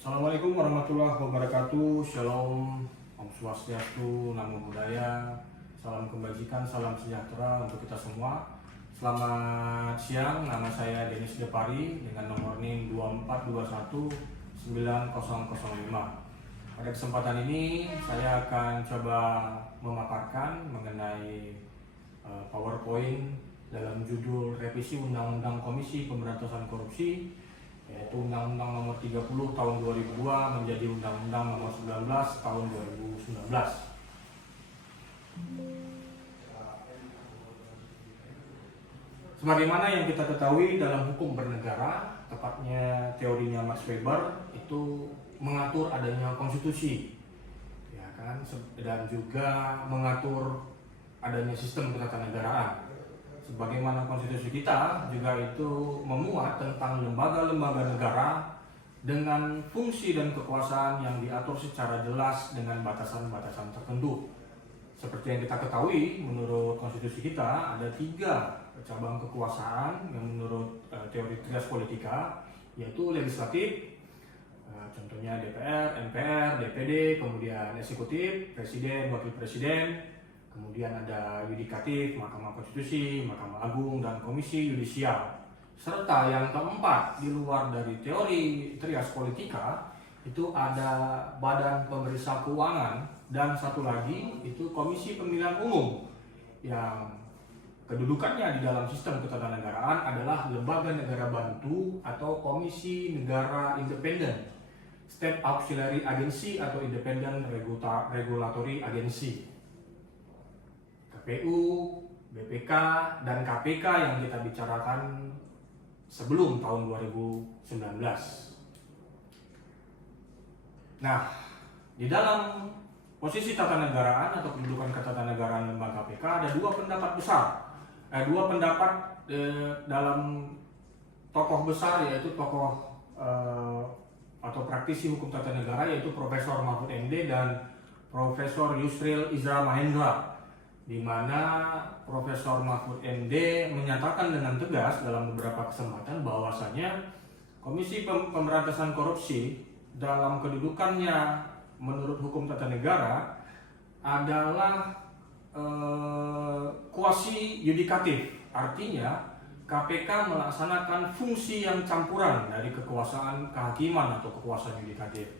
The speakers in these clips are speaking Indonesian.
Assalamualaikum warahmatullahi wabarakatuh. Shalom, Om Swastiastu, Namo Buddhaya, salam kebajikan, salam sejahtera untuk kita semua. Selamat siang, nama saya Denis Depari dengan nomor NIM 242190005. Pada kesempatan ini saya akan coba memaparkan mengenai PowerPoint dalam judul revisi Undang-Undang Komisi Pemberantasan Korupsi, yaitu Undang-Undang Nomor 30 Tahun 2002 menjadi Undang-Undang Nomor 19 Tahun 2019. Sebagaimana yang kita ketahui dalam hukum bernegara, tepatnya teorinya Max Weber, itu mengatur adanya konstitusi, ya kan, dan juga mengatur adanya sistem ketatanegaraan. Sebagaimana konstitusi kita juga itu memuat tentang lembaga-lembaga negara dengan fungsi dan kekuasaan yang diatur secara jelas dengan batasan-batasan tertentu. Seperti yang kita ketahui, menurut konstitusi kita ada 3 cabang kekuasaan yang menurut teori trias politika, yaitu legislatif, contohnya DPR, MPR, DPD, kemudian eksekutif, presiden, wakil presiden. Kemudian ada yudikatif, Mahkamah Konstitusi, Mahkamah Agung, dan Komisi Yudisial. Serta yang keempat, di luar dari teori trias politika, itu ada Badan Pemeriksa Keuangan, dan satu lagi itu Komisi Pemilihan Umum, yang kedudukannya di dalam sistem ketatanegaraan adalah Lembaga Negara Bantu atau Komisi Negara Independen, State Auxiliary Agency atau Independent Regulatory Agency. KPU, BPK, dan KPK yang kita bicarakan sebelum tahun 2019. Nah, di dalam posisi tatanegaraan atau kedudukan ketatanegaraan lembaga KPK ada 2 pendapat besar. 2 pendapat dalam tokoh besar, yaitu tokoh atau praktisi hukum tata negara, yaitu Profesor Mahfud MD dan Profesor Yusril Iza Mahendra, di mana Profesor Mahfud MD menyatakan dengan tegas dalam beberapa kesempatan bahwasanya Komisi Pemberantasan Korupsi dalam kedudukannya menurut hukum tata negara adalah kuasi yudikatif. Artinya KPK melaksanakan fungsi yang campuran dari kekuasaan kehakiman atau kekuasaan yudikatif.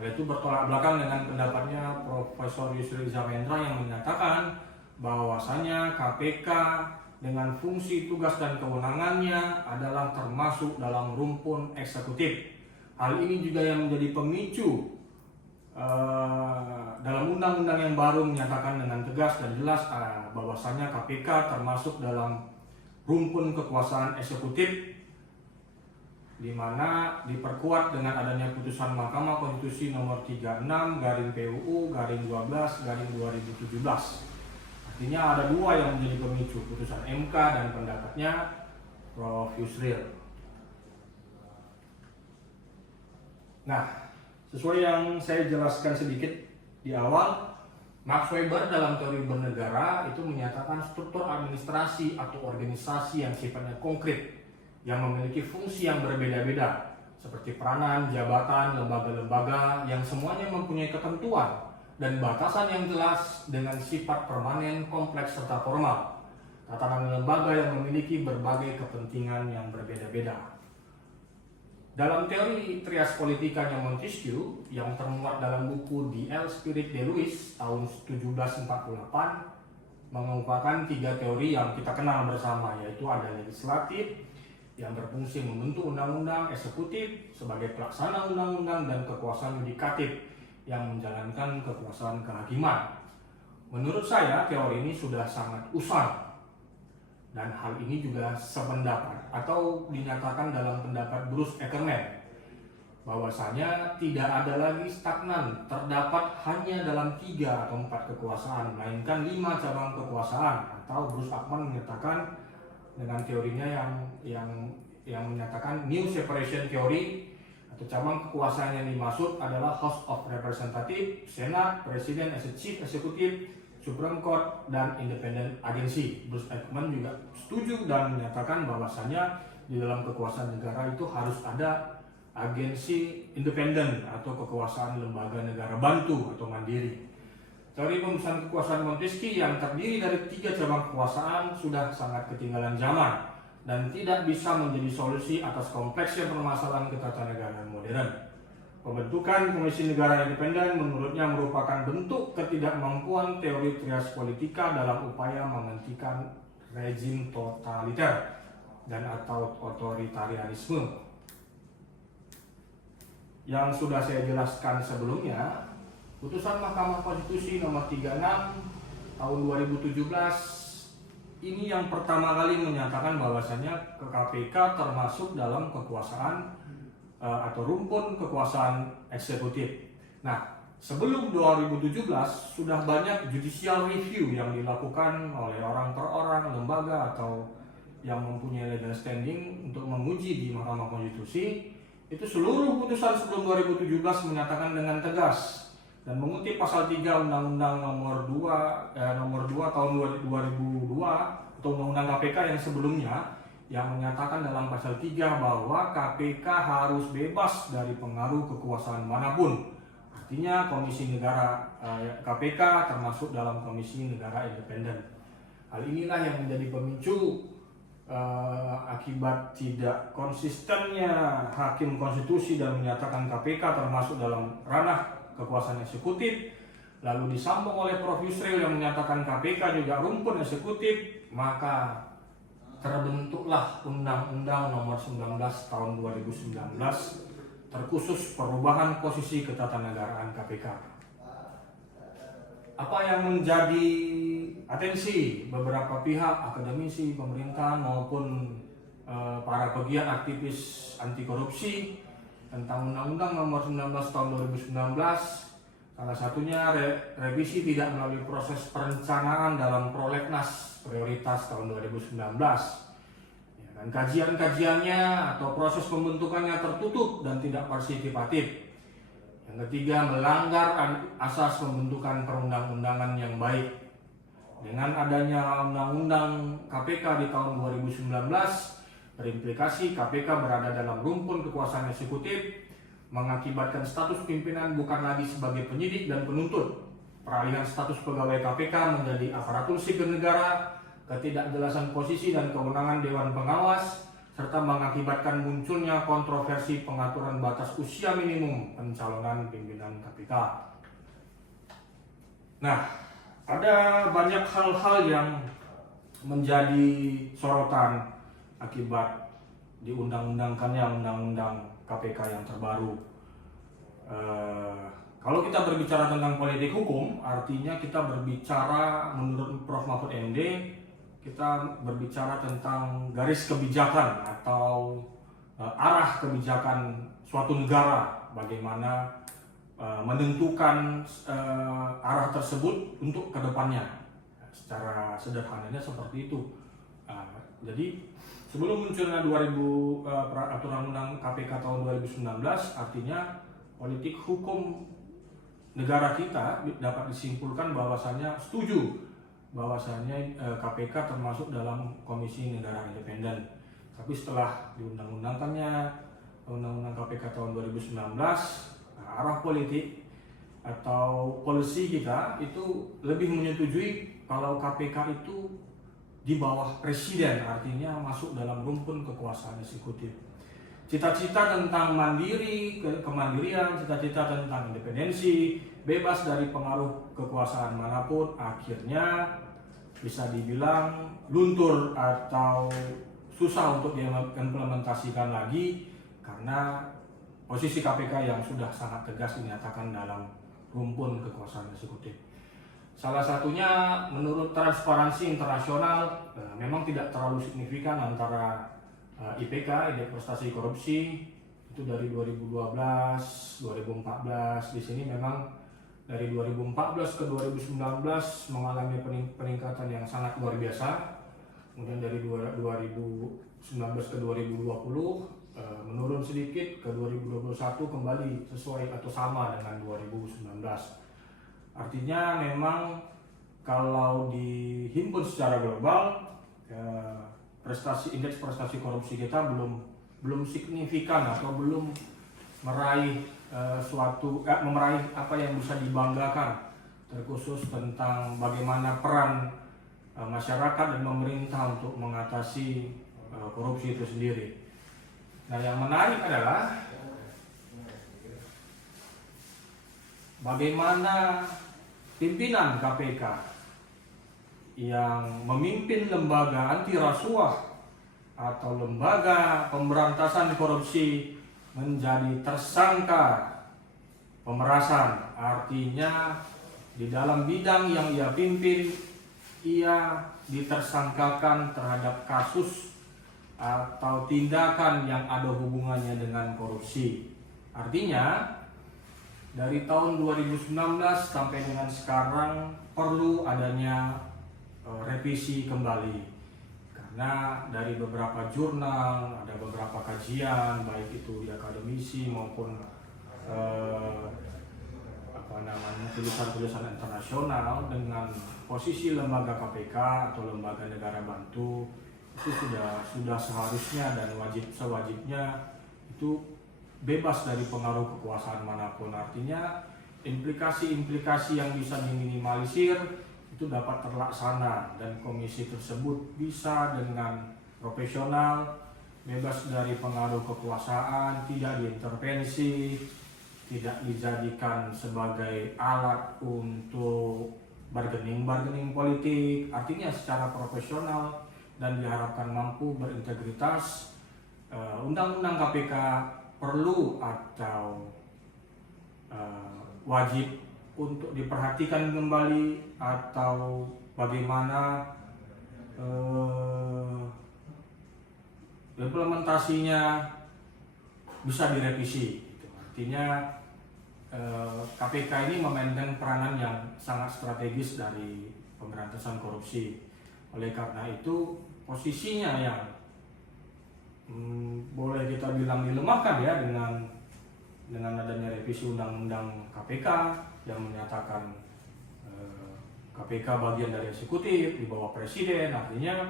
Hal itu bertolak belakang dengan pendapatnya Profesor Yusril Iza Mahendra yang menyatakan bahwasanya KPK dengan fungsi tugas dan kewenangannya adalah termasuk dalam rumpun eksekutif. Hal ini juga yang menjadi pemicu dalam undang-undang yang baru menyatakan dengan tegas dan jelas bahwasanya KPK termasuk dalam rumpun kekuasaan eksekutif, di mana diperkuat dengan adanya putusan Mahkamah Konstitusi nomor 36/PUU/12/2017. Artinya ada 2 yang menjadi pemicu, putusan MK dan pendapatnya Prof. Yusril. Nah, sesuai yang saya jelaskan sedikit di awal, Max Weber dalam teori bernegara itu menyatakan struktur administrasi atau organisasi yang sifatnya konkret, yang memiliki fungsi yang berbeda-beda, seperti peranan, jabatan, lembaga-lembaga yang semuanya mempunyai ketentuan dan batasan yang jelas dengan sifat permanen, kompleks, serta formal. Tatanan lembaga yang memiliki berbagai kepentingan yang berbeda-beda. Dalam teori trias politikanya Montesquieu yang termuat dalam buku The Spirit de Louis tahun 1748 mengemukakan 3 teori yang kita kenal bersama, yaitu ada legislatif yang berfungsi membentuk undang-undang, eksekutif sebagai pelaksana undang-undang, dan kekuasaan yudikatif yang menjalankan kekuasaan kehakiman. Menurut saya teori ini sudah sangat usang, dan hal ini juga sependapat atau dinyatakan dalam pendapat Bruce Ackerman bahwasanya tidak ada lagi stagnan, terdapat hanya dalam 3 atau 4 kekuasaan, melainkan 5 cabang kekuasaan. Atau Bruce Ackerman menyatakan dengan teorinya yang menyatakan New Separation Theory, atau cabang kekuasaan yang dimaksud adalah House of Representative, Senat, Presiden as a Chief Executive, Supreme Court, dan Independent Agency. Bruce Ackerman juga setuju dan menyatakan bahwasanya di dalam kekuasaan negara itu harus ada agensi independen atau kekuasaan lembaga negara bantu atau mandiri. Teori pembusuhan kekuasaan Montesquieu yang terdiri dari 3 cabang kekuasaan sudah sangat ketinggalan zaman dan tidak bisa menjadi solusi atas kompleksnya permasalahan ketatanegaraan modern. Pembentukan Komisi Negara Independen menurutnya merupakan bentuk ketidakmampuan teori trias politika dalam upaya menghentikan rezim totaliter dan atau otoritarianisme. Yang sudah saya jelaskan sebelumnya, putusan Mahkamah Konstitusi nomor 36 tahun 2017 ini yang pertama kali menyatakan bahwasannya KPK termasuk dalam kekuasaan atau rumpun kekuasaan eksekutif. Nah, sebelum 2017 sudah banyak judicial review yang dilakukan oleh orang per orang, lembaga atau yang mempunyai legal standing untuk menguji di Mahkamah Konstitusi. Itu seluruh putusan sebelum 2017 menyatakan dengan tegas dan mengutip pasal 3 Undang-Undang nomor 2 tahun 2002 atau Undang-Undang KPK yang sebelumnya yang menyatakan dalam pasal 3 bahwa KPK harus bebas dari pengaruh kekuasaan manapun. Artinya Komisi Negara KPK termasuk dalam Komisi Negara Independen. Hal inilah yang menjadi pemicu akibat tidak konsistennya Hakim Konstitusi dan menyatakan KPK termasuk dalam ranah kekuasaan eksekutif, lalu disambung oleh Prof. Yusril yang menyatakan KPK juga rumpun eksekutif, maka terbentuklah Undang-Undang nomor 19 tahun 2019 terkhusus perubahan posisi ketatanegaraan KPK. Apa yang menjadi atensi beberapa pihak, akademisi, pemerintah maupun para pegiat aktivis anti korupsi tentang Undang-Undang nomor 19 tahun 2019, salah satunya revisi tidak melalui proses perencanaan dalam prolegnas prioritas tahun 2019. Ya, dan kajian-kajiannya atau proses pembentukannya tertutup dan tidak partisipatif. Yang ketiga, melanggar asas pembentukan perundang-undangan yang baik. Dengan adanya Undang-Undang KPK di tahun 2019, berimplikasi KPK berada dalam rumpun kekuasaan eksekutif, mengakibatkan status pimpinan bukan lagi sebagai penyidik dan penuntut, peralihan status pegawai KPK menjadi aparatur sipil negara, ketidakjelasan posisi dan kewenangan Dewan Pengawas, serta mengakibatkan munculnya kontroversi pengaturan batas usia minimum pencalonan pimpinan KPK. Nah, ada banyak hal-hal yang menjadi sorotan akibat diundang-undangkannya Undang-Undang KPK yang terbaru. Kalau kita berbicara tentang politik hukum, artinya kita berbicara menurut Prof. Mahfud MD, kita berbicara tentang garis kebijakan atau arah kebijakan suatu negara, bagaimana menentukan arah tersebut untuk kedepannya. Secara sederhananya seperti itu. Jadi sebelum munculnya aturan undang KPK tahun 2019, artinya politik hukum negara kita dapat disimpulkan bahwasannya setuju bahwasannya KPK termasuk dalam Komisi Negara Independen. Tapi setelah diundang-undangkannya Undang-Undang KPK tahun 2019, arah politik atau polisi kita itu lebih menyetujui kalau KPK itu di bawah presiden, artinya masuk dalam rumpun kekuasaan eksekutif. Cita-cita tentang mandiri, kemandirian, cita-cita tentang independensi, bebas dari pengaruh kekuasaan manapun, akhirnya bisa dibilang luntur atau susah untuk diimplementasikan lagi karena posisi KPK yang sudah sangat tegas dinyatakan dalam rumpun kekuasaan eksekutif. Salah satunya menurut Transparansi Internasional memang tidak terlalu signifikan antara IPK, Indeks Prestasi Korupsi, itu dari 2012, 2014. Di sini memang dari 2014 ke 2019 mengalami peningkatan yang sangat luar biasa. Kemudian dari 2019 ke 2020 menurun sedikit, ke 2021 kembali sesuai atau sama dengan 2019. Artinya memang kalau dihimpun secara global, indeks prestasi korupsi kita belum signifikan atau belum meraih meraih apa yang bisa dibanggakan, terkhusus tentang bagaimana peran masyarakat dan pemerintah untuk mengatasi korupsi itu sendiri. Nah, yang menarik adalah bagaimana pimpinan KPK yang memimpin lembaga anti rasuah atau lembaga pemberantasan korupsi menjadi tersangka pemerasan. Artinya di dalam bidang yang ia pimpin, ia ditersangkakan terhadap kasus atau tindakan yang ada hubungannya dengan korupsi. Artinya dari tahun 2019 sampai dengan sekarang perlu adanya revisi kembali, karena dari beberapa jurnal, ada beberapa kajian, baik itu di akademisi maupun tulisan-tulisan internasional, dengan posisi lembaga KPK atau lembaga negara bantu itu sudah seharusnya dan sewajibnya itu bebas dari pengaruh kekuasaan manapun. Artinya implikasi-implikasi yang bisa diminimalisir itu dapat terlaksana, dan komisi tersebut bisa dengan profesional, bebas dari pengaruh kekuasaan, tidak diintervensi, tidak dijadikan sebagai alat untuk bargaining politik. Artinya secara profesional dan diharapkan mampu berintegritas. Undang-undang KPK perlu atau wajib untuk diperhatikan kembali, atau bagaimana implementasinya bisa direvisi. Artinya KPK ini memainkan peranan yang sangat strategis dari pemberantasan korupsi. Oleh karena itu posisinya yang boleh kita bilang dilemahkan ya dengan adanya revisi undang-undang KPK yang menyatakan KPK bagian dari eksekutif di bawah presiden. Artinya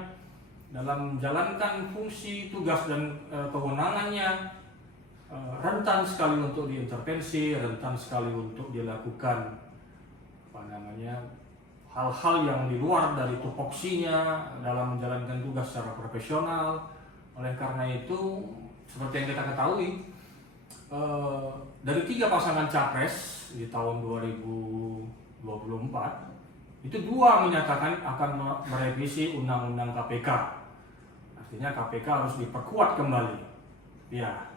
dalam menjalankan fungsi, tugas dan kewenangannya rentan sekali untuk diintervensi, rentan sekali untuk dilakukan hal-hal yang di luar dari tupoksinya dalam menjalankan tugas secara profesional. Oleh karena itu, seperti yang kita ketahui, dari 3 pasangan capres di tahun 2024 itu 2 menyatakan akan merevisi undang-undang KPK. Artinya KPK harus diperkuat kembali. Ya,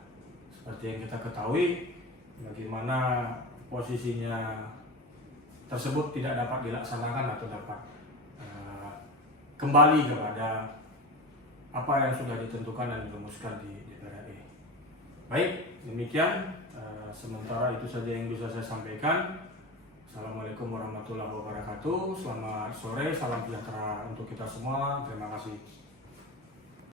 seperti yang kita ketahui, bagaimana posisinya tersebut tidak dapat dilaksanakan atau dapat kembali kepada apa yang sudah ditentukan dan dirumuskan di DPR RI. Baik, demikian sementara itu saja yang bisa saya sampaikan. Assalamualaikum warahmatullahi wabarakatuh. Selamat sore, salam sejahtera untuk kita semua. Terima kasih.